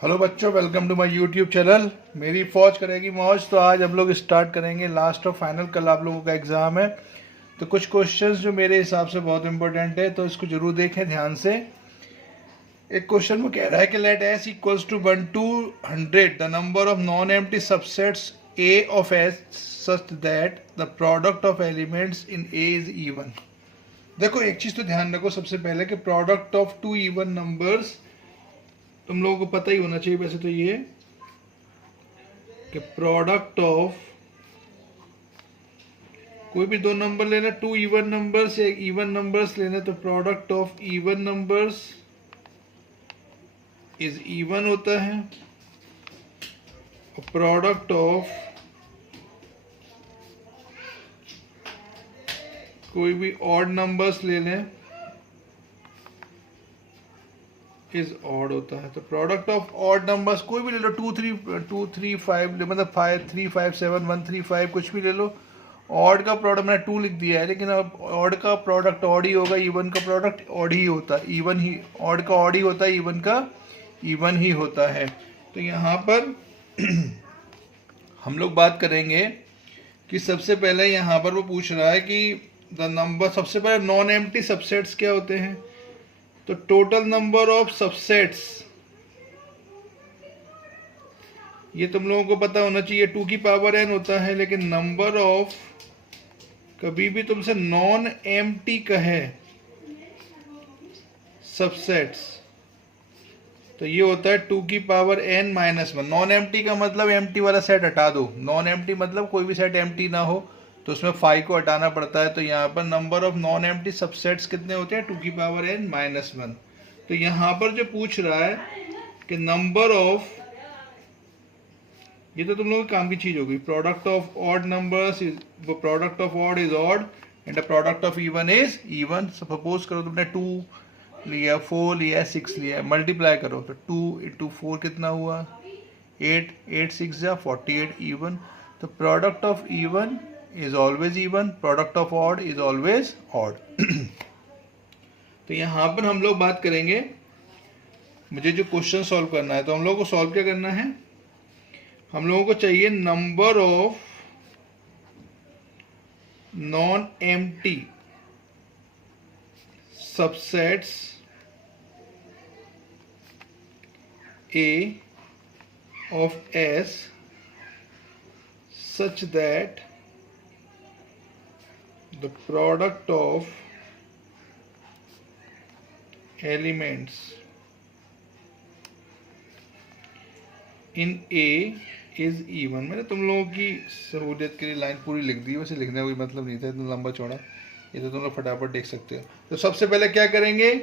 Hello बच्चों, welcome to my YouTube channel. मेरी फौज करेगी मौज। तो आज हम लोग स्टार्ट करेंगे लास्ट और फाइनल। कल आप लोगों का एग्ज़ाम है, तो कुछ क्वेश्चंस जो मेरे हिसाब से बहुत इंपॉर्टेंट है, तो इसको जरूर देखें ध्यान से। एक क्वेश्चन में कह रहा है कि let S equals to 1 to 100 the number of non empty subsets A of S such that the product of elements in A is even. देखो, एक चीज़ तो ध्यान रखो सबसे पहले कि product of two even numbers तुम लोगों को पता ही होना चाहिए वैसे तो ये कि प्रोडक्ट ऑफ कोई भी दो नंबर लेना, टू इवन नंबर्स या इवन नंबर्स लेना, तो product of even numbers is even होता है। और प्रोडक्ट ऑफ कोई भी ऑड नंबर्स ले लें इज ऑड होता है। तो प्रोडक्ट ऑफ ऑड नंबर्स कोई भी ले लो, 2 3 मतलब 5 3 5 7 1 3 5 कुछ भी ले लो। ऑड का प्रोडक्ट मैंने 2 लिख दिया है, लेकिन अब ऑड का प्रोडक्ट ऑड ही होगा, इवन का प्रोडक्ट ऑड ही होता है, इवन ही। ऑड का ऑड ही होता है, इवन का इवन ही होता है। तो यहाँ पर हम लोग बात करेंगे कि सबसे पहले यहाँ पर वो पूछ रहा है कि द नंबर, सबसे पहले नॉन एम्प्टी सबसेट्स क्या होते हैं। तो टोटल नंबर ऑफ सबसेट्स, ये तुम लोगों को पता होना चाहिए, 2 की पावर n होता है। लेकिन नंबर ऑफ, कभी भी तुमसे नॉन एम्प्टी कहे सबसेट्स, तो ये होता है 2 की power n minus 1। Non empty का मतलब एम्प्टी वाला सेट हटा दो। नॉन एम्प्टी मतलब कोई भी सेट एम्प्टी ना हो, तो उसमें 5 को हटाना पड़ता है। तो यहाँ पर number of non empty subsets कितने होते हैं, 2 की पावर n माइनस 1। तो यहाँ पर जो पूछ रहा है कि नंबर ऑफ, ये तो तुम लोगों के काम की चीज होगी, product of odd numbers is, product of odd is odd and the product of even is even. Suppose करो तुमने 2 लिया, 4 लिया, 6 लिया, मल्टीप्लाई करो तो 2 इंटू 4 कितना हुआ, 8, 8 6 जा 48 इवन। तो product of even is always even, product of odd is always odd. तो यहाँ पर हम लोग बात करेंगे, मुझे जो क्वेश्चन सॉल्व करना है, तो हम लोग को सॉल्व क्या करना है, हम लोगों को चाहिए number of non empty subsets A of S such that the product of elements in A is even। मैंने तुम लोगों की सहूलियत के लिए लाइन पूरी लिख दी, वैसे लिखने का कोई मतलब नहीं था इतना लंबा चौड़ा, ये तो तुम लोग फटाफट देख सकते हो। तो सबसे पहले क्या करेंगे,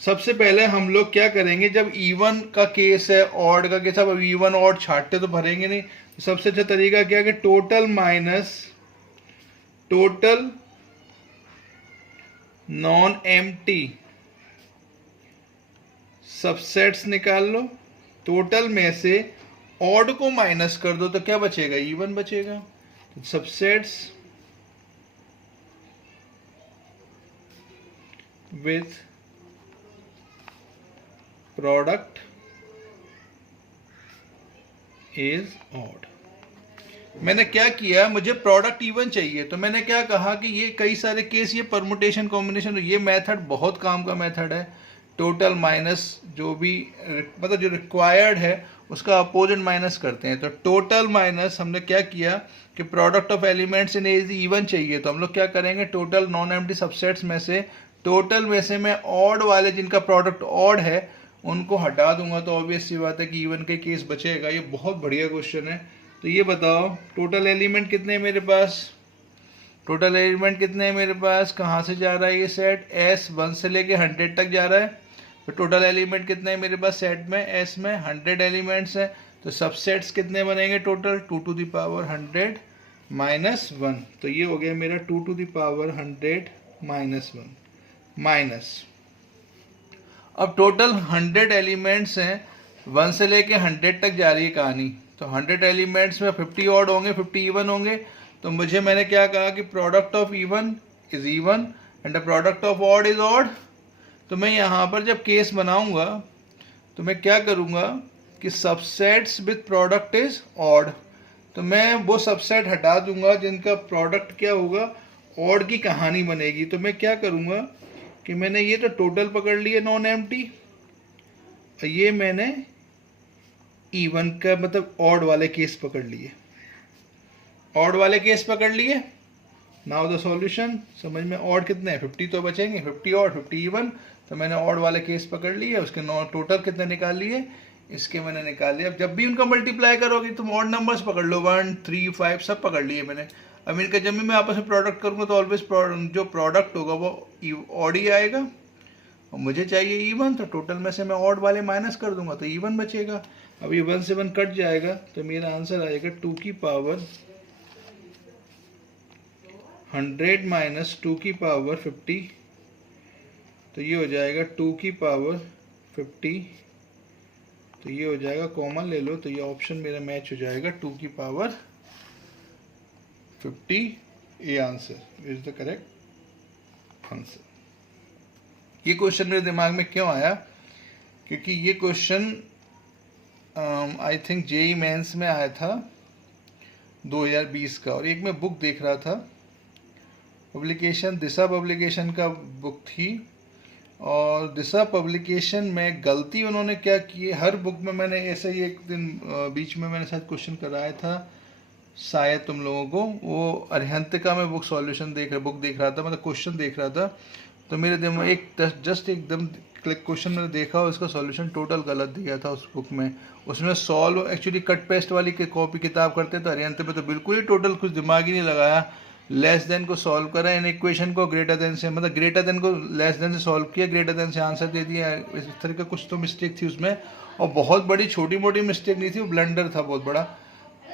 सबसे पहले हम लोग क्या करेंगे, जब इवन का केस है, ऑड का केस है, अब इवन ऑड छाटते तो भरेंगे नहीं। तो सबसे अच्छा तरीका क्या है कि total minus total non empty subsets निकाल लो। टोटल में से ऑड को माइनस कर दो तो क्या बचेगा, इवन बचेगा। तो subsets with product is odd. मैंने क्या किया, मुझे प्रोडक्ट इवन चाहिए, तो मैंने क्या कहा कि ये कई सारे केस, ये परमुटेशन कॉम्बिनेशन, ये मेथड बहुत काम का मेथड है। टोटल माइनस जो भी, मतलब जो रिक्वायर्ड है उसका अपोजिट माइनस करते हैं। तो टोटल माइनस, हमने क्या किया कि product of elements in A even चाहिए, तो हम लोग क्या करेंगे, टोटल नॉन एम्प्टी सबसेट्स में से, टोटल में से मैं ऑड वाले जिनका प्रोडक्ट ऑड है उनको हटा दूंगा, तो ऑब्वियस सी बात है कि इवन के केस बचेगा। ये बहुत बढ़िया क्वेश्चन है। तो ये बताओ टोटल एलिमेंट कितने हैं मेरे पास, टोटल एलिमेंट कितने हैं मेरे पास, कहाँ से जा रहा है ये सेट, S 1 से लेके 100 तक जा रहा है। तो टोटल एलिमेंट कितने हैं मेरे पास सेट में, S में 100 एलिमेंट्स हैं। तो सबसेट्स कितने बनेंगे total, 2 to the power 100 minus 1। तो ये हो गया मेरा 2 to the power 100 minus 1 minus. अब टोटल 100 एलिमेंट्स हैं, 1 से लेके 100 तक जा रही है कहानी। तो 100 एलिमेंट्स में 50 ऑड होंगे, 50 इवन होंगे। तो मुझे, मैंने क्या कहा कि product of even is even and the product of odd is odd. तो मैं यहाँ पर जब केस बनाऊंगा तो मैं क्या करूँगा कि subsets with product is odd, तो मैं वो सबसेट हटा दूंगा जिनका प्रोडक्ट क्या होगा, ऑड की कहानी बनेगी। तो मैं क्या करूँगा कि मैंने ये तो टोटल पकड़ लिए नॉन एम्प्टी, और ये मैंने इवन का मतलब ऑड वाले केस पकड़ लिए, ऑड वाले केस पकड़ लिए। नाउ द सॉल्यूशन, समझ में, ऑड कितने हैं 50 तो बचेंगे, 50 ऑड 50 इवन। तो मैंने ऑड वाले केस पकड़ लिए, उसके टोटल कितने निकाल लिए, इसके मैंने निकाल लिया। अब जब भी उनका मल्टीप्लाई करोगे तुम ऑड नंबर्स पकड़ लो, 1 3 5 सब पकड़ लिए मैंने। अब इनका जब भी मैं आपस में प्रोडक्ट करूँगा तो ऑलवेज जो प्रोडक्ट होगा वो ऑड ही आएगा, और मुझे चाहिए इवन, तो टोटल में से मैं ऑड वाले माइनस कर दूंगा तो इवन बचेगा। अब ये 1 से 1 कट जाएगा तो मेरा आंसर आएगा 2 की पावर 100 माइनस 2 की पावर 50, तो ये हो जाएगा 2 की पावर 50, तो ये हो जाएगा, कॉमन ले लो तो ये ऑप्शन मेरा मैच हो जाएगा 2 की power 50। A answer is the correct answer. ये क्वेश्चन मेरे दिमाग में क्यों आया, क्योंकि ये question I think JEE Mains में आया था 2020 का, और एक मैं बुक देख रहा था, पब्लिकेशन दिशा पब्लिकेशन का बुक थी, और दिशा पब्लिकेशन में गलती उन्होंने क्या की है, हर बुक में मैंने ऐसे ही एक दिन बीच में मैंने शायद क्वेश्चन कराया था शायद तुम लोगों को, वो अरिहंतिका में बुक देख रहा था, मतलब क्वेश्चन देख रहा था, तो मेरे दिमाग एक जस्ट एकदम क्वेश्चन मैंने देखा और इसका सॉल्यूशन टोटल गलत दिया था उस बुक में। उसमें सॉल्व एक्चुअली कट पेस्ट वाली कॉपी किताब करते तो अरिहंत में तो बिल्कुल ही टोटल कुछ दिमाग ही नहीं लगाया, लेस देन को सॉल्व करा, इन इक्वेशन को ग्रेटर देन से, मतलब ग्रेटर देन को लेस देन से सॉल्व किया, ग्रेटर देन से आंसर दे दिया। इस तरह का कुछ तो मिस्टेक थी उसमें, और बहुत बड़ी छोटी मोटी मिस्टेक नहीं थी, वो ब्लंडर था बहुत बड़ा।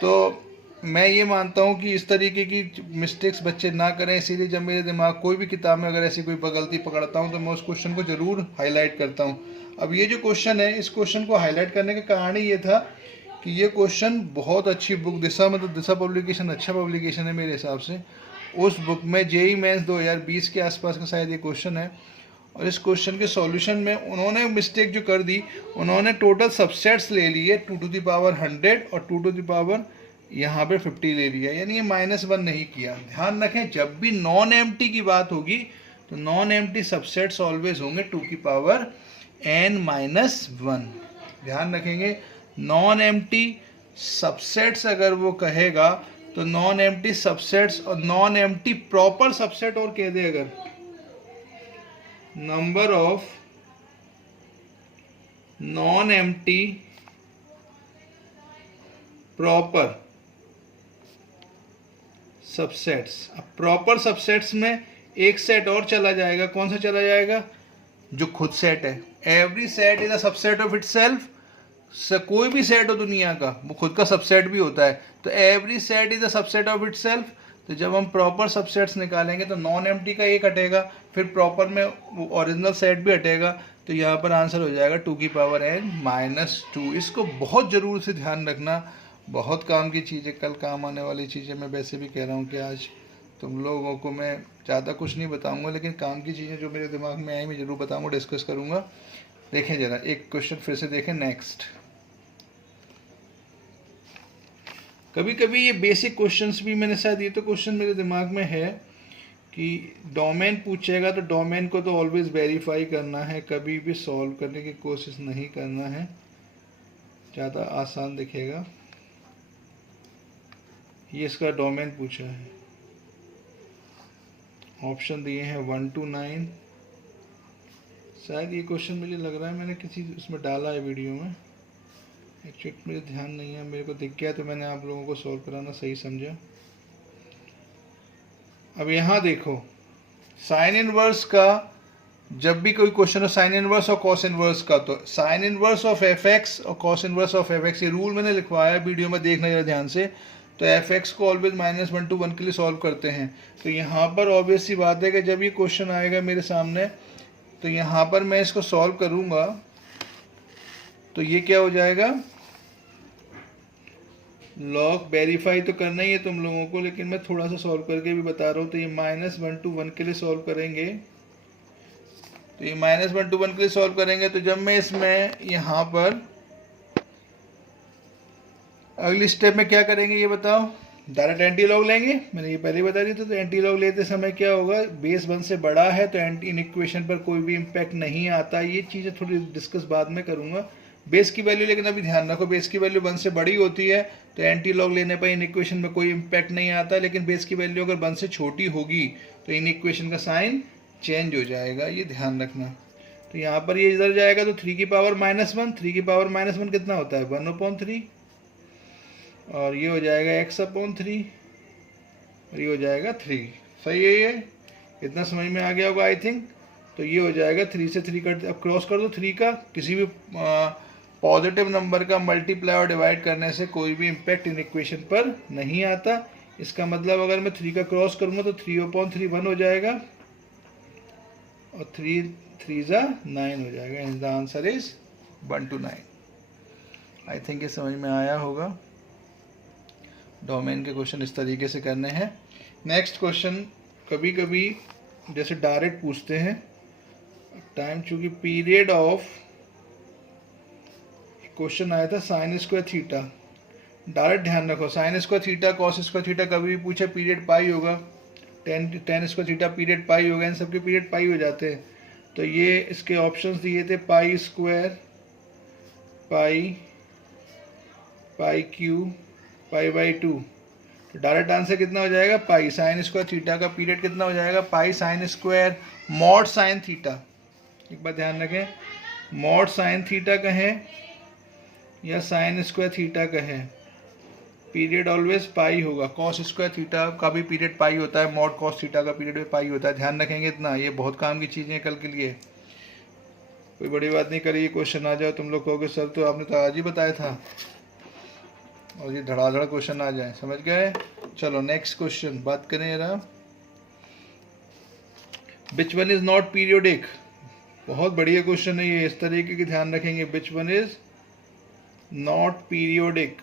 तो मैं ये मानता हूँ कि इस तरीके की मिस्टेक्स बच्चे ना करें, इसीलिए जब मेरे दिमाग कोई भी किताब में अगर ऐसी कोई गलती पकड़ता हूँ तो मैं उस क्वेश्चन को ज़रूर हाईलाइट करता हूँ। अब ये जो क्वेश्चन है, इस क्वेश्चन को हाईलाइट करने का कारण ही ये था कि ये क्वेश्चन बहुत अच्छी बुक दिशा, मतलब दिशा पब्लिकेशन अच्छा पब्लिकेशन है मेरे हिसाब से, उस बुक में जेई मेंस 2020 के आसपास का शायद ये क्वेश्चन है, और इस क्वेश्चन के सॉल्यूशन में उन्होंने मिस्टेक जो कर दी, उन्होंने टोटल सबसेट्स ले लिए 2 टू द पावर 100 और 2 टू द पावर यहाँ पे 50 ले लिया, यानी ये -1 नहीं किया। ध्यान रखें जब भी नॉन एम्प्टी की बात होगी तो नॉन एम्प्टी सबसेट्स ऑलवेज होंगे 2 की पावर n-1। ध्यान रखेंगे, नॉन एम्प्टी सबसेट्स अगर वो कहेगा तो नॉन एम्प्टी सबसेट्स और नॉन एम्प्टी प्रॉपर सबसेट और कह दे, अगर number of non empty proper subsets, अब प्रॉपर सबसेट्स में एक सेट और चला जाएगा, कौन सा चला जाएगा, जो खुद सेट है। Every set is a subset of itself, कोई भी सेट हो दुनिया का वो खुद का सबसेट भी होता है, तो every set is a subset of itself. तो जब हम प्रॉपर सबसेट्स निकालेंगे तो नॉन एम्प्टी का एक हटेगा, फिर प्रॉपर में ओरिजिनल सेट भी हटेगा, तो यहाँ पर आंसर हो जाएगा 2 की पावर n-2। इसको बहुत ज़रूर से ध्यान रखना, बहुत काम की चीज़ है, कल काम आने वाली चीज़ें। मैं वैसे भी कह रहा हूँ कि आज तुम लोगों को मैं ज़्यादा कुछ नहीं बताऊँगा, लेकिन काम की चीज़ें जो मेरे दिमाग में आई मैं ज़रूर बताऊँगा, डिस्कस करूँगा। देखें ज़रा एक क्वेश्चन फिर से देखें, नेक्स्ट। कभी कभी ये बेसिक क्वेश्चंस भी मैंने शायद, ये तो क्वेश्चन मेरे दिमाग में है कि डोमेन पूछेगा तो डोमेन को तो ऑलवेज वेरीफाई करना है, कभी भी सॉल्व करने की कोशिश नहीं करना है, ज़्यादा आसान दिखेगा। ये इसका डोमेन पूछा है, ऑप्शन दिए हैं 1 to 9। शायद ये क्वेश्चन मुझे लग रहा है मैंने किसी उसमें डाला है वीडियो में, एक्चुअली मुझे ध्यान नहीं है, मेरे को दिख गया तो मैंने आप लोगों को सॉल्व कराना सही समझा। अब यहाँ देखो, साइन इनवर्स का जब भी कोई क्वेश्चन हो, साइन इनवर्स और कॉस इनवर्स का, तो sine inverse of F X और cos inverse of F X, ये रूल मैंने लिखवाया वीडियो में, देखना जरा ध्यान से। तो एफ एक्स को ऑलवेज -1 to 1 के लिए सॉल्व करते हैं। तो यहाँ पर ऑब्वियस सी बात है कि जब ये क्वेश्चन आएगा मेरे सामने तो यहाँ पर मैं इसको सॉल्व करूँगा तो ये क्या हो जाएगा, लॉग वेरीफाई तो करना ही है तुम लोगों को, लेकिन मैं थोड़ा सा सॉल्व करके भी बता रहा हूँ। तो ये -1 to 1 के लिए सॉल्व करेंगे तो ये -1 to 1 के लिए सॉल्व करेंगे। तो जब मैं इसमें यहाँ पर अगली स्टेप में क्या करेंगे ये बताओ, डायरेक्ट एंटी लॉग लेंगे, मैंने ये पहले ही बता दिया था। तो एंटी लॉग लेते समय क्या होगा, बेस 1 से बड़ा है तो इन इक्वेशन पर कोई भी इम्पैक्ट नहीं आता। ये चीज़ें थोड़ी डिस्कस बाद में करूँगा। बेस की वैल्यू लेकिन अभी ध्यान रखो, बेस की वैल्यू 1 से बड़ी होती है तो एंटी लॉग लेने पर इन इक्वेशन में कोई इम्पैक्ट नहीं आता, लेकिन बेस की वैल्यू अगर 1 से छोटी होगी तो इन इक्वेशन का साइन चेंज हो जाएगा, ये ध्यान रखना। तो यहाँ पर ये इधर जाएगा तो 3 की पावर -1, 3 की पावर -1 कितना होता है 1/3, और ये हो जाएगा x/3 और ये हो जाएगा 3। सही है, ये इतना समझ में आ गया होगा आई थिंक। तो ये हो जाएगा 3 से 3 कर, अब क्रॉस कर दो 3 का, किसी भी पॉजिटिव नंबर का मल्टीप्लाई और डिवाइड करने से कोई भी इम्पैक्ट इन इक्वेशन पर नहीं आता। इसका मतलब अगर मैं 3 का क्रॉस करूँगा तो 3/3 1 हो जाएगा और 3 3 9 हो जाएगा। And the answer is 1 to 9। I think ये समझ में आया होगा। डोमेन के क्वेश्चन इस तरीके से करने हैं। नेक्स्ट क्वेश्चन कभी कभी जैसे डायरेक्ट पूछते हैं, टाइम चूंकि पीरियड ऑफ क्वेश्चन आया था साइन स्क्वायर थीटा, डायरेक्ट ध्यान रखो sine square theta cos square theta कभी भी पूछे पीरियड पाई होगा, टेन स्क्वायर थीटा पीरियड पाई होगा, इन सबके पीरियड पाई हो जाते हैं। तो ये इसके ऑप्शंस दिए थे पाई स्क्वायर, पाई क्यू, पाई/2। तो डायरेक्ट आंसर कितना हो जाएगा पाई। साइन स्क्वायर थीटा का पीरियड कितना हो जाएगा pi sine square mod sine theta. एक बार ध्यान रखें, मॉड साइन थीटा कहें या साइन स्क्वायर थीटा कहें, पीरियड ऑलवेज पाई होगा। कॉस स्क्वायर थीटा का भी पीरियड पाई होता है, मॉड कॉस थीटा का पीरियड भी पाई होता है। ध्यान रखेंगे इतना, ये बहुत काम की चीज़ें कल के लिए, कोई बड़ी बात नहीं करी। ये क्वेश्चन आ जाओ तुम लोग कहोगे सर तो आपने तो आज ही बताया था, और ये धड़ाधड़ क्वेश्चन आ जाए, समझ गए। चलो नेक्स्ट क्वेश्चन बात करें जरा। Which one is not periodic, बहुत बढ़िया क्वेश्चन है ये, इस तरीके की ध्यान रखेंगे। Which one is not periodic,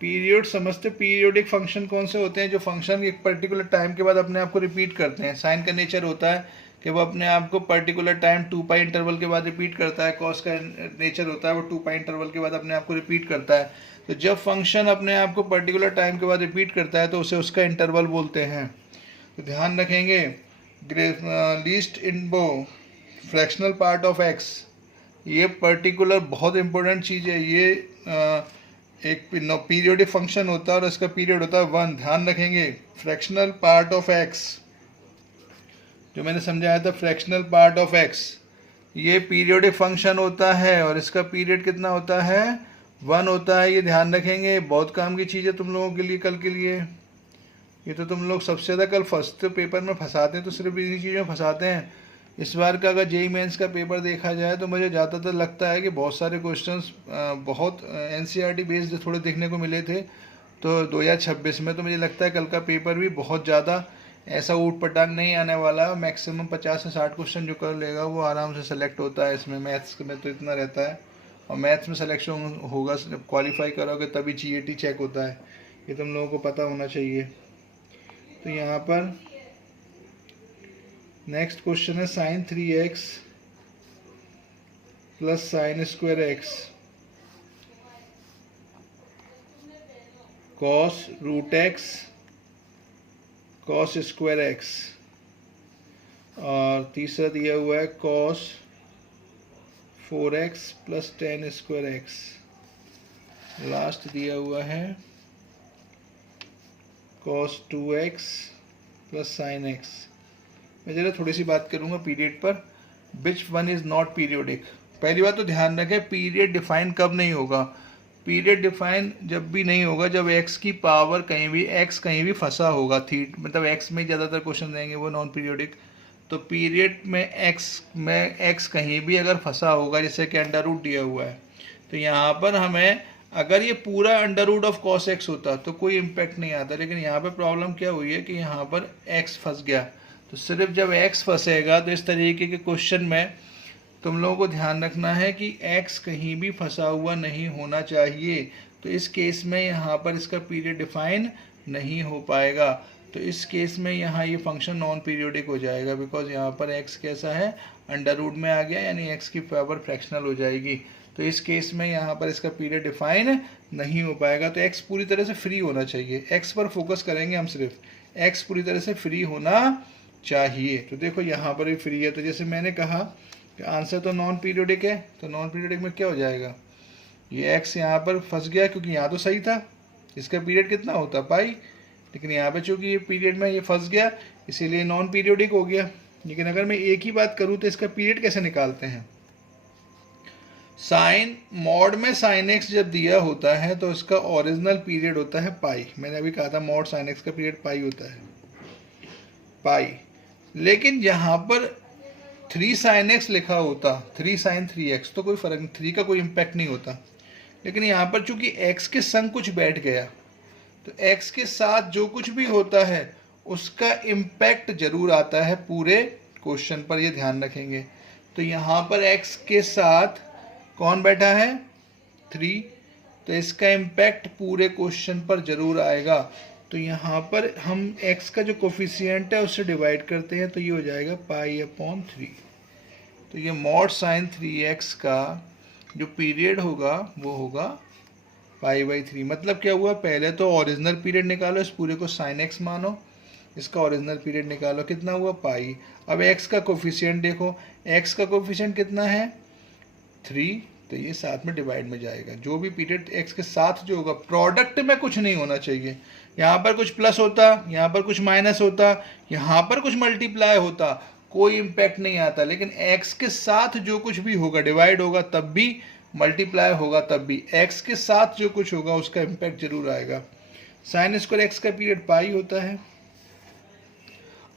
period समझते, पीरियोडिक फंक्शन कौन से होते हैं जो फंक्शन एक पर्टिकुलर टाइम के बाद अपने आप को रिपीट करते हैं। साइन का नेचर होता है कि वो अपने आप को पर्टिकुलर टाइम 2π इंटरवल के बाद रिपीट करता है। कॉस का नेचर होता है वो 2π इंटरवल के बाद अपने आप को रिपीट करता है। तो जब फंक्शन अपने आप को पर्टिकुलर टाइम के बाद रिपीट करता है तो उसे उसका इंटरवल बोलते हैं। तो ध्यान रखेंगे, लीस्ट इनबो फ्रैक्शनल पार्ट ऑफ एक्स, ये पर्टिकुलर बहुत इंपॉर्टेंट चीज़ है। ये एक पीरियोडिक फंक्शन होता है और इसका पीरियड होता है 1। ध्यान रखेंगे, फ्रैक्शनल पार्ट ऑफ एक्स जो मैंने समझाया था, फ्रैक्शनल पार्ट ऑफ एक्स ये पीरियोडिक फंक्शन होता है और इसका पीरियड कितना होता है 1 होता है। ये ध्यान रखेंगे, बहुत काम की चीज़ है तुम लोगों के लिए कल के लिए। ये तो तुम लोग सबसे ज़्यादा कल फर्स्ट पेपर में फंसाते हैं, तो सिर्फ इसी चीज़ में फंसाते हैं। इस बार का अगर जेईई मेंस का पेपर देखा जाए तो मुझे ज़्यादातर लगता है कि बहुत सारे क्वेश्चंस बहुत एनसीईआरटी बेस्ड थोड़े देखने को मिले थे। तो 2026 में तो मुझे लगता है कल का पेपर भी बहुत ज़्यादा ऐसा ऊट पटांग नहीं आने वाला। मैक्सिमम 50 से 60 क्वेश्चन जो कर लेगा वो आराम से सेलेक्ट होता है। इसमें मैथ्स में तो इतना रहता है, और मैथ्स में सिलेक्शन होगा, क्वालिफाई करोगे तभी जीएटी चेक होता है, ये तुम लोगों को पता होना चाहिए। तो यहाँ पर नेक्स्ट क्वेश्चन है sine 3x plus sine square x cos root x cos square x, और तीसरा दिया हुआ है cos 4x plus ten square x, last दिया हुआ है cos 2x plus sine x. मैं जरा थोड़ी सी बात करूंगा पीरियड पर। Which one is not periodic, पहली बात तो ध्यान रखें पीरियड डिफाइन कब नहीं होगा। पीरियड डिफाइन जब भी नहीं होगा जब x की पावर कहीं भी x कहीं भी फंसा होगा, मतलब x में ज़्यादातर क्वेश्चन रहेंगे वो नॉन पीरियोडिक। तो पीरियड में x कहीं भी अगर फंसा होगा, जैसे कि अंडर रूट दिया हुआ है, तो यहाँ पर हमें अगर ये पूरा under root of cos x होता तो कोई इम्पैक्ट नहीं आता। लेकिन यहाँ पर प्रॉब्लम क्या हुई है कि यहाँ पर x फंस गया। तो सिर्फ जब x फंसेगा तो इस तरीके के क्वेश्चन में तुम लोगों को ध्यान रखना है कि x कहीं भी फंसा हुआ नहीं होना चाहिए। तो इस केस में यहाँ पर इसका पीरियड डिफाइन नहीं हो पाएगा। तो इस केस में यहाँ ये फंक्शन नॉन पीरियोडिक हो जाएगा, बिकॉज यहाँ पर x कैसा है, अंडर रूट में आ गया, यानी x की पावर फ्रैक्शनल हो जाएगी। तो इस केस में यहाँ पर इसका पीरियड डिफाइन नहीं हो पाएगा। तो x पूरी तरह से फ्री होना चाहिए, x पर फोकस करेंगे हम सिर्फ, x पूरी तरह से फ्री होना चाहिए। तो देखो यहाँ पर भी फ्री है, तो जैसे मैंने कहा कि आंसर तो नॉन पीरियोडिक है, तो नॉन पीरियोडिक में क्या हो जाएगा, ये x यहाँ पर फंस गया, क्योंकि यहाँ तो सही था, इसका पीरियड कितना होता पाई, लेकिन यहाँ पे चूंकि ये पीरियड में ये फंस गया, इसीलिए नॉन पीरियोडिक हो गया। लेकिन अगर मैं एक ही बात करूँ तो इसका पीरियड कैसे निकालते हैं, साइन मॉड में साइन एक्स जब दिया होता है तो इसका ओरिजिनल पीरियड होता है पाई। मैंने अभी कहा था मॉड साइन एक्स का पीरियड पाई होता है, पाई। लेकिन यहाँ पर 3 साइन एक्स लिखा होता, 3 साइन 3x, तो कोई फर्क नहीं, 3 का कोई इम्पैक्ट नहीं होता। लेकिन यहाँ पर चूंकि x के संग कुछ बैठ गया, तो x के साथ जो कुछ भी होता है उसका इम्पैक्ट जरूर आता है पूरे क्वेश्चन पर, ये ध्यान रखेंगे। तो यहाँ पर x के साथ कौन बैठा है, 3, तो इसका इम्पैक्ट पूरे क्वेश्चन पर जरूर आएगा। तो यहाँ पर हम x का जो कोफिशिएंट है उससे डिवाइड करते हैं, तो ये हो जाएगा पाई/3। तो ये मॉड साइन 3x का जो पीरियड होगा वो होगा पाई/3। मतलब क्या हुआ, पहले तो ओरिजिनल पीरियड निकालो, इस पूरे को साइन एक्स मानो, इसका ओरिजिनल पीरियड निकालो, कितना हुआ पाई। अब x का कोफिशिएंट देखो, x का कोफिशिएंट कितना है 3, तो ये साथ में डिवाइड में जाएगा। जो भी पीरियड x के साथ जो होगा, प्रोडक्ट में कुछ नहीं होना चाहिए, यहाँ पर कुछ प्लस होता, यहाँ पर कुछ माइनस होता, यहाँ पर कुछ मल्टीप्लाई होता, कोई इम्पैक्ट नहीं आता। लेकिन x के साथ जो कुछ भी होगा, डिवाइड होगा तब भी, मल्टीप्लाई होगा तब भी, x के साथ जो कुछ होगा उसका इम्पैक्ट जरूर आएगा। साइन स्क्वायर x का पीरियड पाई होता है।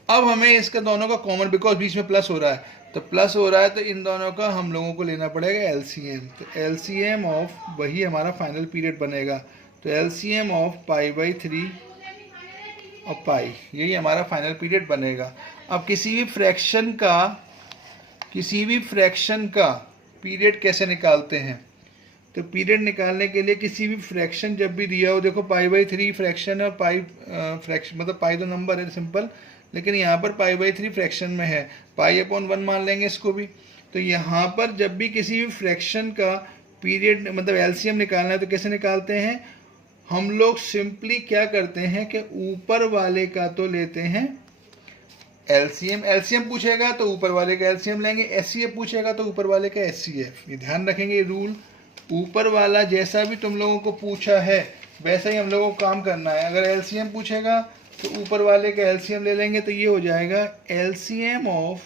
अब हमें इसका दोनों का कॉमन, बिकॉज बीच में प्लस हो रहा है, तो प्लस हो रहा है, तो इन दोनों का हम लोगों को लेना पड़ेगा एलसीएम। तो एलसीएम ऑफ, वही हमारा फाइनल पीरियड बनेगा, तो एलसीएम ऑफ पाई/3 और पाई, यही हमारा फाइनल पीरियड बनेगा। अब किसी भी फ्रैक्शन का पीरियड कैसे निकालते हैं, तो पीरियड निकालने के लिए किसी भी फ्रैक्शन जब भी दिया हो, देखो पाई/3 फ्रैक्शन है, पाई फ्रैक्शन मतलब पाई तो नंबर है सिंपल, लेकिन यहाँ पर पाई/3 फ्रैक्शन में है, पाई/1 मान लेंगे इसको भी। तो यहाँ पर जब भी किसी भी फ्रैक्शन का पीरियड मतलब एलसीएम निकालना है, तो कैसे निकालते हैं हम लोग, सिंपली क्या करते हैं कि ऊपर वाले का तो लेते हैं एलसीएम, एलसीएम पूछेगा तो ऊपर वाले का एलसीएम लेंगे, एचसीएफ पूछेगा तो ऊपर वाले का एचसीएफ। ये ध्यान रखेंगे ये रूल, ऊपर वाला जैसा भी तुम लोगों को पूछा है वैसा ही हम लोगों को काम करना है। अगर एलसीएम पूछेगा तो ऊपर वाले का एलसीएम ले लेंगे, तो ये हो जाएगा एलसीएम ऑफ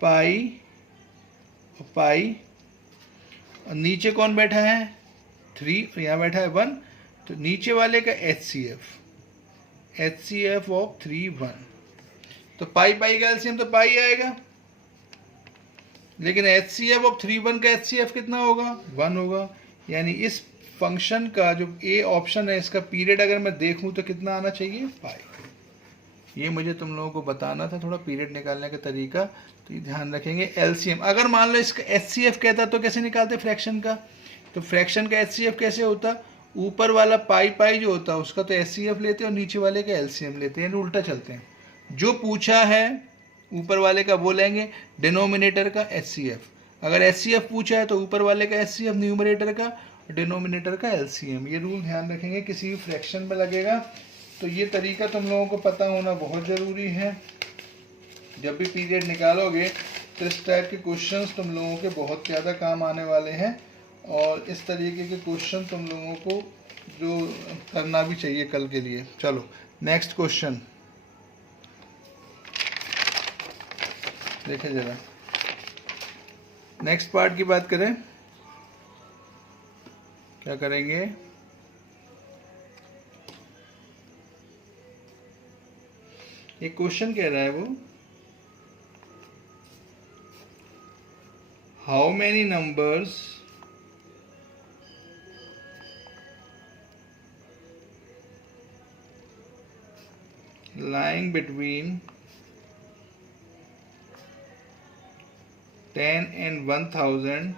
पाई, और नीचे कौन बैठा है 3, और यहाँ बैठा है 1, तो नीचे वाले का एचसीएफ ऑफ 3 1। तो पाई का एलसीएम तो पाई आएगा, लेकिन एचसीएफ ऑफ 3 1 का एचसीएफ कितना होगा 1 होगा। यानी इस फंक्शन का जो ए ऑप्शन है, इसका पीरियड अगर मैं देखूं तो कितना आना चाहिए पाई। ये मुझे तुम लोगों को बताना था, थोड़ा पीरियड निकालने का तरीका, तो ये ध्यान रखेंगे। एलसीएम अगर मान लो इसका एचसीएफ कहता तो कैसे निकालते फ्रैक्शन का, तो फ्रैक्शन का एचसीएफ कैसे होता, ऊपर वाला पाई जो होता है उसका तो एचसीएफ लेते हैं और नीचे वाले का एलसीएम लेते हैं, उल्टा चलते हैं। जो पूछा है ऊपर वाले का वो लेंगे, डिनोमिनेटर का एचसीएफ, अगर एचसीएफ पूछा है तो ऊपर वाले का एचसीएफ, न्यूमरेटर का, डिनोमिनेटर का एलसीएम। ये रूल ध्यान रखेंगे, किसी भी फ्रैक्शन में लगेगा। तो ये तरीका तुम लोगों को पता होना बहुत ज़रूरी है। जब भी पीरियड निकालोगे तो इस टाइप के क्वेश्चंस तुम लोगों के बहुत ज़्यादा काम आने वाले हैं, और इस तरीके के क्वेश्चन तुम लोगों को जो करना भी चाहिए कल के लिए। चलो नेक्स्ट क्वेश्चन देखें जरा, नेक्स्ट पार्ट की बात करें, क्या करेंगे, एक क्वेश्चन कह रहा है वो, how many numbers lying between 10 and 1000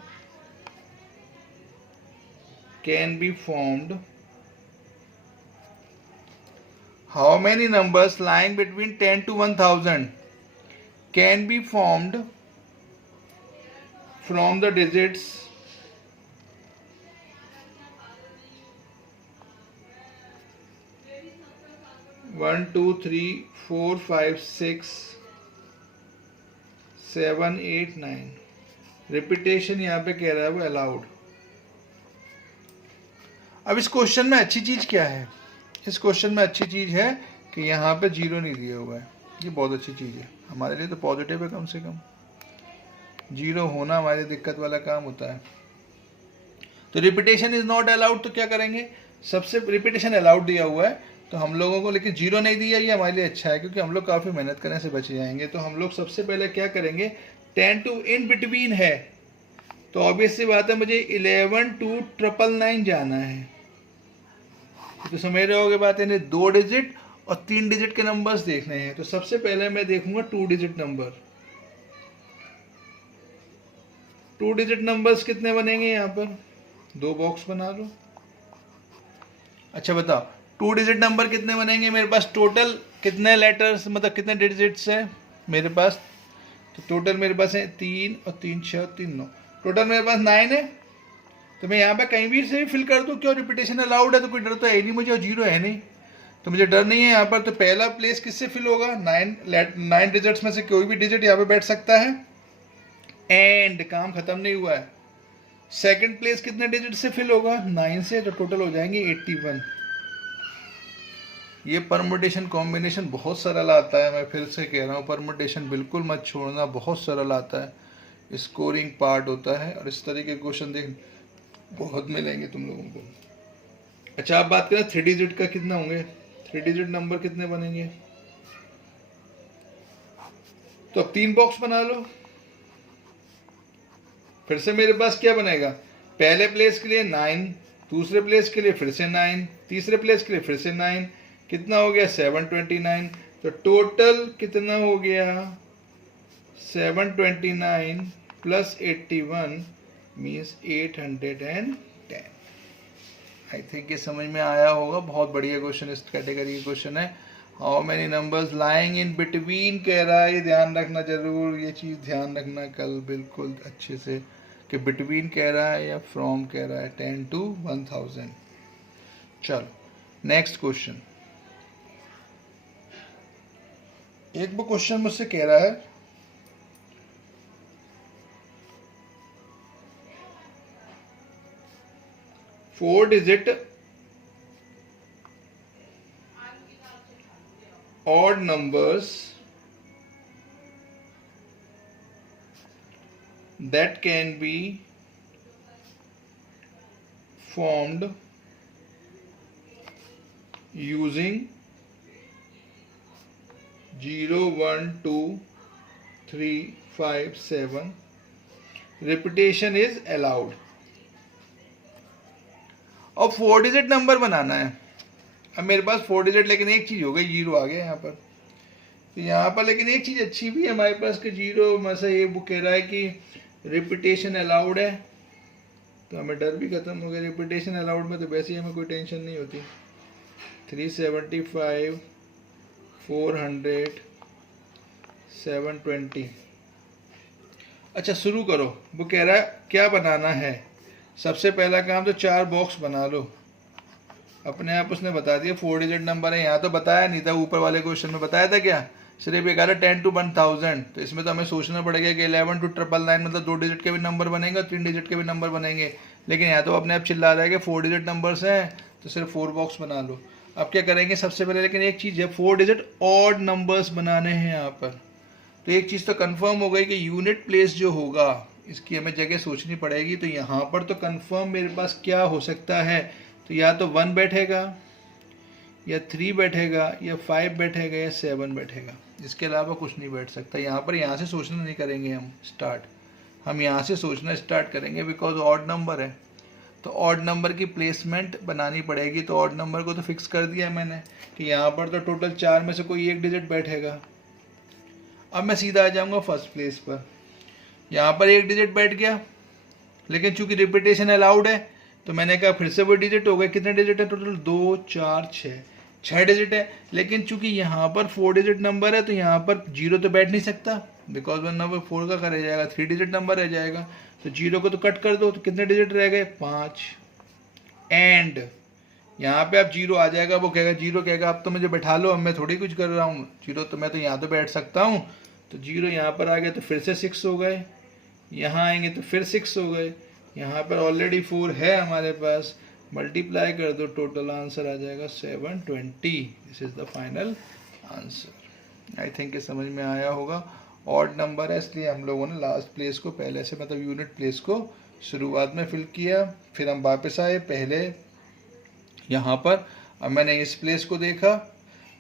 can be formed how many numbers lying between 10 to 1000 can be formed from the digits 1 2 3 4 5 6 7 8 9। Repetition यहाँ पे कह रहा है वो अलाउड। अब इस क्वेश्चन में अच्छी चीज क्या है? इस क्वेश्चन में अच्छी चीज है कि यहाँ पे जीरो नहीं दिया हुआ है। ये बहुत अच्छी चीज है हमारे लिए, तो पॉजिटिव है। कम से कम जीरो होना हमारे दिक्कत वाला काम होता है। तो रिपीटेशन इज नॉट अलाउड, तो क्या करेंगे? सबसे रिपीटेशन अलाउड दिया हुआ है तो हम लोगों को, लेकिन जीरो नहीं दिया, ये हमारे लिए अच्छा है क्योंकि हम लोग काफ़ी मेहनत करने से बच जाएंगे। तो हम लोग सबसे पहले क्या करेंगे? 10 to इन बिटवीन है तो ऑब्वियस सी बात है मुझे 11 to 999 जाना है। तो समझ रहे होगे बात है, 2 डिजिट और 3 डिजिट के नंबर्स देखने हैं। तो सबसे पहले मैं देखूंगा 2 डिजिट नंबर। 2 डिजिट नंबर्स कितने बनेंगे? यहाँ पर 2 बॉक्स बना लो। अच्छा बताओ 2 डिजिट नंबर कितने बनेंगे? मेरे पास टोटल कितने लेटर्स, मतलब कितने डिजिट्स है मेरे पास? तो टोटल मेरे पास है 3 और 3 6 और 3 9, टोटल मेरे पास 9 है। तो मैं यहाँ पे कहीं भी से भी फिल कर दूँ, क्यों? रिपीटेशन अलाउड है तो कोई डर तो है नहीं मुझे, और जीरो है नहीं तो मुझे डर नहीं है यहाँ पर। तो पहला प्लेस किससे फिल होगा? 9 डिजिट्स में से कोई भी डिजिट यहाँ पे बैठ सकता है। एंड काम खत्म नहीं हुआ है। सेकंड प्लेस कितने डिजिट से फिल होगा? 9 से, तो टोटल हो जाएंगे 81। ये परमुटेशन कॉम्बिनेशन बहुत सरल आता है। मैं फिर से कह रहा हूँ, परमुटेशन बिल्कुल मत छोड़ना, बहुत सरल आता है। स्कोरिंग पार्ट होता है और इस तरीके के क्वेश्चन देख बहुत मिलेंगे तुम लोगों को। अच्छा आप बात करें 3 डिजिट का कितना होंगे? 3 डिजिट नंबर कितने बनेंगे? तो अब 3 बॉक्स बना लो। फिर से मेरे पास क्या बनेगा? पहले प्लेस के लिए 9, दूसरे प्लेस के लिए फिर से 9, तीसरे प्लेस के लिए फिर से 9, कितना हो गया? 729। तो टोटल कितना हो गया? 729 प्लस 81 मीन्स 810। आई थिंक ये समझ में आया होगा। बहुत बढ़िया क्वेश्चन, इस कैटेगरी का क्वेश्चन है। How many numbers lying in between कह रहा है, ये ध्यान रखना जरूर, ये चीज़ ध्यान रखना कल बिल्कुल अच्छे से कि बिटवीन कह रहा है या फ्रॉम कह रहा है। 10 to 1000। चलो नेक्स्ट क्वेश्चन। एक वो क्वेश्चन मुझसे कह रहा है 4 digit odd numbers that can be formed using 0 1 2 3 5 7। repetition is allowed। और 4 डिजिट नंबर बनाना है। अब मेरे पास 4 डिजिट, लेकिन एक चीज़ हो गई, जीरो आ गया यहाँ पर। तो यहाँ पर लेकिन एक चीज़ अच्छी भी है हमारे पास कि जीरो में से ये वो कह रहा है कि रिपीटेशन अलाउड है, तो हमें डर भी खत्म हो गया। रिपीटेशन अलाउड में तो वैसे ही हमें कोई टेंशन नहीं होती। 375 400 720। अच्छा शुरू करो। वो कह रहा है क्या बनाना है? सबसे पहला काम तो 4 बॉक्स बना लो। अपने आप उसने बता दिया 4 डिजिट नंबर है। यहाँ तो बताया नहीं था, ऊपर वाले क्वेश्चन में बताया था क्या? सिर्फ ये कह रहा 10 to 1000। तो इसमें तो हमें सोचना पड़ेगा कि 11 to 999 मतलब 2 डिजिट के भी नंबर बनेंगे और 3 डिजिट के भी नंबर बनेंगे। लेकिन यहाँ तो अपने आप चिल्ला रहा है कि 4 डिजिट नंबर्स हैं तो सिर्फ 4 बॉक्स बना लो। अब क्या करेंगे सबसे पहले? लेकिन एक चीज़ है, 4 डिजिट ऑड नंबर्स बनाने हैं यहाँ पर। तो एक चीज़ तो कंफर्म हो गई कि यूनिट प्लेस जो होगा इसकी हमें जगह सोचनी पड़ेगी। तो यहाँ पर तो कंफर्म मेरे पास क्या हो सकता है? तो या तो 1 बैठेगा या 3 बैठेगा या 5 बैठेगा या 7 बैठेगा। इसके अलावा कुछ नहीं बैठ सकता यहाँ पर। यहाँ से सोचना नहीं करेंगे हम स्टार्ट, हम यहाँ से सोचना स्टार्ट करेंगे बिकॉज ऑड नंबर है। तो ऑड नंबर की प्लेसमेंट बनानी पड़ेगी। तो ऑड नंबर को तो फिक्स कर दिया है मैंने कि यहाँ पर तो टोटल 4 में से कोई एक डिजिट बैठेगा। अब मैं सीधा आ जाऊँगा फर्स्ट प्लेस पर। यहाँ पर एक डिजिट बैठ गया, लेकिन चूंकि रिपीटेशन अलाउड है तो मैंने कहा फिर से वो डिजिट हो गए। कितने डिजिट है टोटल? 2 4 6। 6 डिजिट है, लेकिन चूंकि यहाँ पर 4 डिजिट नंबर है तो यहाँ पर 0 तो बैठ नहीं सकता, बिकॉज वन नंबर 4 का रह जाएगा, 3 डिजिट नंबर रह जाएगा, तो 0 को तो कट कर दो, तो कितने डिजिट रह गए? 5। एंड यहाँ पे अब 0 आ जाएगा, वो कहेगा 0 कहेगा अब तो मुझे बैठा लो, अब मैं थोड़ी कुछ कर रहा हूँ, 0 तो मैं तो यहाँ तो बैठ सकता हूँ, तो 0 यहाँ पर आ गया तो फिर से 6 हो गए, यहाँ आएंगे तो फिर 6 हो गए, यहाँ पर ऑलरेडी 4 है हमारे पास, मल्टीप्लाई कर दो, टोटल आंसर आ जाएगा 720। This is the final answer. I think ये समझ में आया होगा। ऑड नंबर है इसलिए हम लोगों ने लास्ट प्लेस को पहले से, मतलब यूनिट प्लेस को शुरुआत में फिल किया, फिर हम वापस आए पहले यहाँ पर। अब मैंने इस प्लेस को देखा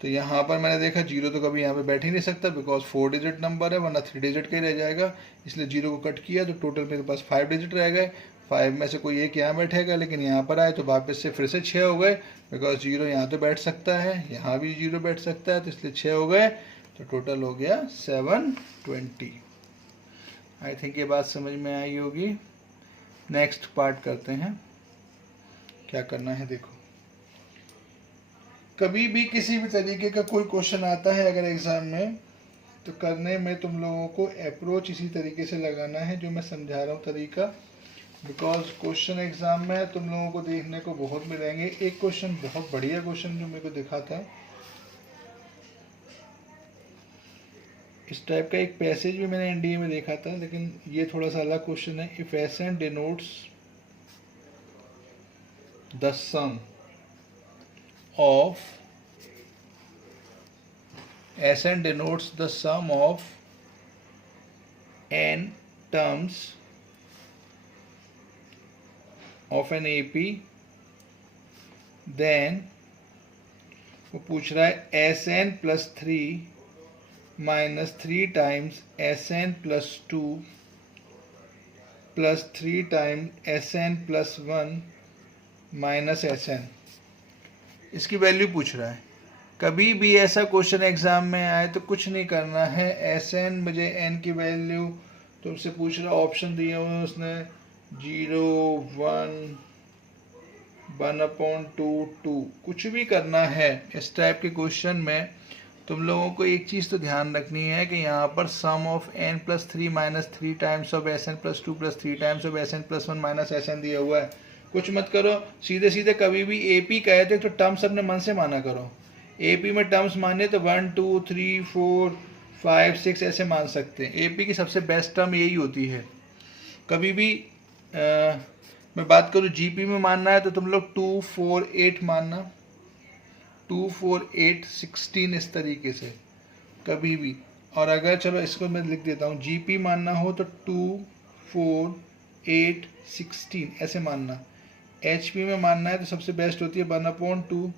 तो यहाँ पर मैंने देखा 0 तो कभी यहाँ पे बैठ ही नहीं सकता, बिकॉज 4 डिजिट नंबर है, वरना 3 डिजिट का ही रह जाएगा, इसलिए 0 को कट किया तो टोटल मेरे पास 5 डिजिट रह गए। 5 में से कोई एक यहाँ बैठेगा, लेकिन यहाँ पर आए तो वापस से फिर से 6 हो गए, बिकॉज 0 यहाँ तो बैठ सकता है, यहाँ भी 0 बैठ सकता है, तो इसलिए 6 हो गए, तो टोटल हो गया 720। आई थिंक ये बात समझ में आई होगी। नेक्स्ट पार्ट करते हैं। क्या करना है देखो, कभी भी किसी भी तरीके का कोई क्वेश्चन आता है अगर एग्ज़ाम में, तो करने में तुम लोगों को अप्रोच इसी तरीके से लगाना है जो मैं समझा रहा हूँ तरीका, बिकॉज क्वेश्चन एग्ज़ाम में तुम लोगों को देखने को बहुत मिलेंगे। एक क्वेश्चन बहुत बढ़िया क्वेश्चन जो मेरे को दिखा था, इस टाइप का एक पैसेज भी मैंने एनडीए में देखा था, लेकिन ये थोड़ा सा अलग क्वेश्चन है। If SN denotes the sum of SN denotes the sum of n terms of an AP, then वो पूछ रहा है SN plus 3 minus 3 times SN plus 2 plus 3 times SN plus 1 minus SN, इसकी वैल्यू पूछ रहा है। कभी भी ऐसा क्वेश्चन एग्जाम में आए तो कुछ नहीं करना है, एस एन मुझे एन की वैल्यू तुमसे पूछ रहा, ऑप्शन दिए हुए उसने 0 1 1/2 2, कुछ भी करना है इस टाइप के क्वेश्चन में। तुम लोगों को एक चीज़ तो ध्यान रखनी है कि यहाँ पर sum of n plus 3 minus 3 times of S N plus 2 plus 3 times of S N plus 1 minus S N दिया हुआ है। कुछ मत करो, सीधे सीधे कभी भी एपी कहते तो टर्म्स अपने मन से माना करो। एपी में टर्म्स माने तो 1 2 3 4 5 6 ऐसे मान सकते हैं। एपी की सबसे बेस्ट टर्म यही होती है। कभी भी मैं बात करूँ जीपी में मानना है तो तुम लोग 2 4 8 मानना, 2 4 8 16 इस तरीके से कभी भी। और अगर चलो इसको मैं लिख देता हूँ, जीपी मानना हो तो 2 4 8 16 ऐसे मानना। एचपी में मानना है तो सबसे बेस्ट होती है 1/2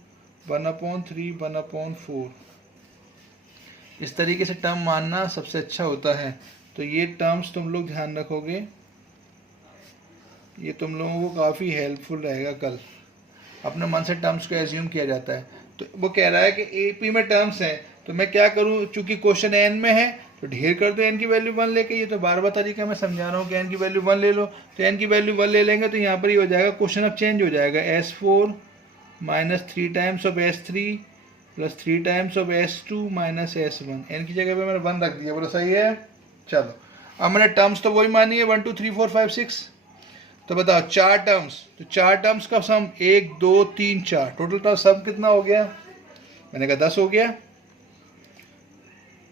1/3 1/4, इस तरीके से टर्म मानना सबसे अच्छा होता है। तो ये टर्म्स तुम लोग ध्यान रखोगे, ये तुम लोगों को काफ़ी हेल्पफुल रहेगा। कल अपने मन से टर्म्स को एज्यूम किया जाता है, तो वो कह रहा है कि एपी में टर्म्स हैं तो मैं क्या करूं, चूंकि क्वेश्चन एन में है तो ढेर कर दो एन की वैल्यू 1 लेके। ये तो बार बार तरीका मैं समझा रहा हूँ कि एन की वैल्यू 1 ले लो, तो एन की वैल्यू 1 ले लेंगे तो यहाँ पर ये हो जाएगा, क्वेश्चन अब चेंज हो जाएगा, S4 minus 3 times of S3 plus 3 times of S2 minus S1। N की जगह पे मैंने 1 रख दिया, बोला सही है। चलो अब मैंने टर्म्स तो वही मानी है 1 2 3 4 5 6, तो बताओ 4 टर्म्स, तो 4 टर्म्स का सम 1 2 3 4, टोटल का सम कितना हो गया, मैंने कहा 10 हो गया।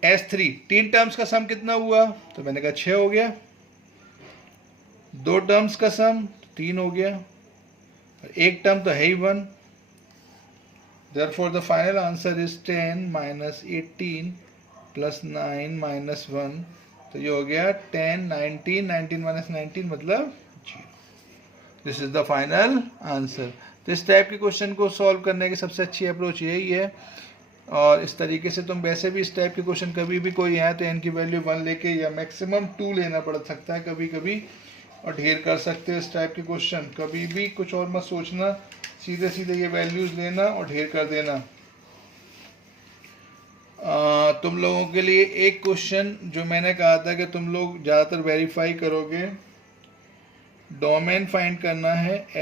S3 3 टर्म्स का सम कितना हुआ, तो मैंने कहा 6 हो गया। 2 टर्म्स का सम 3 हो गया, और 1 टर्म तो है ही 1। Therefore the final answer is 10 minus 18 plus 9 minus 1, तो ये हो गया 10 19 19 minus 19 मतलब 0। This is the final answer. तो इस टाइप के क्वेश्चन को सॉल्व करने की सबसे अच्छी अप्रोच यही है, और इस तरीके से तुम वैसे भी इस टाइप के क्वेश्चन कभी भी कोई है तो एन की वैल्यू 1 लेके या मैक्सिमम 2 लेना पड़ सकता है कभी कभी, और ढेर कर सकते हो इस टाइप के क्वेश्चन। कभी भी कुछ और मत सोचना, सीधे सीधे ये वैल्यूज लेना और ढेर कर देना। तुम लोगों के लिए एक क्वेश्चन जो मैंने कहा था कि तुम लोग ज़्यादातर वेरीफाई करोगे, डोमेन फाइंड करना है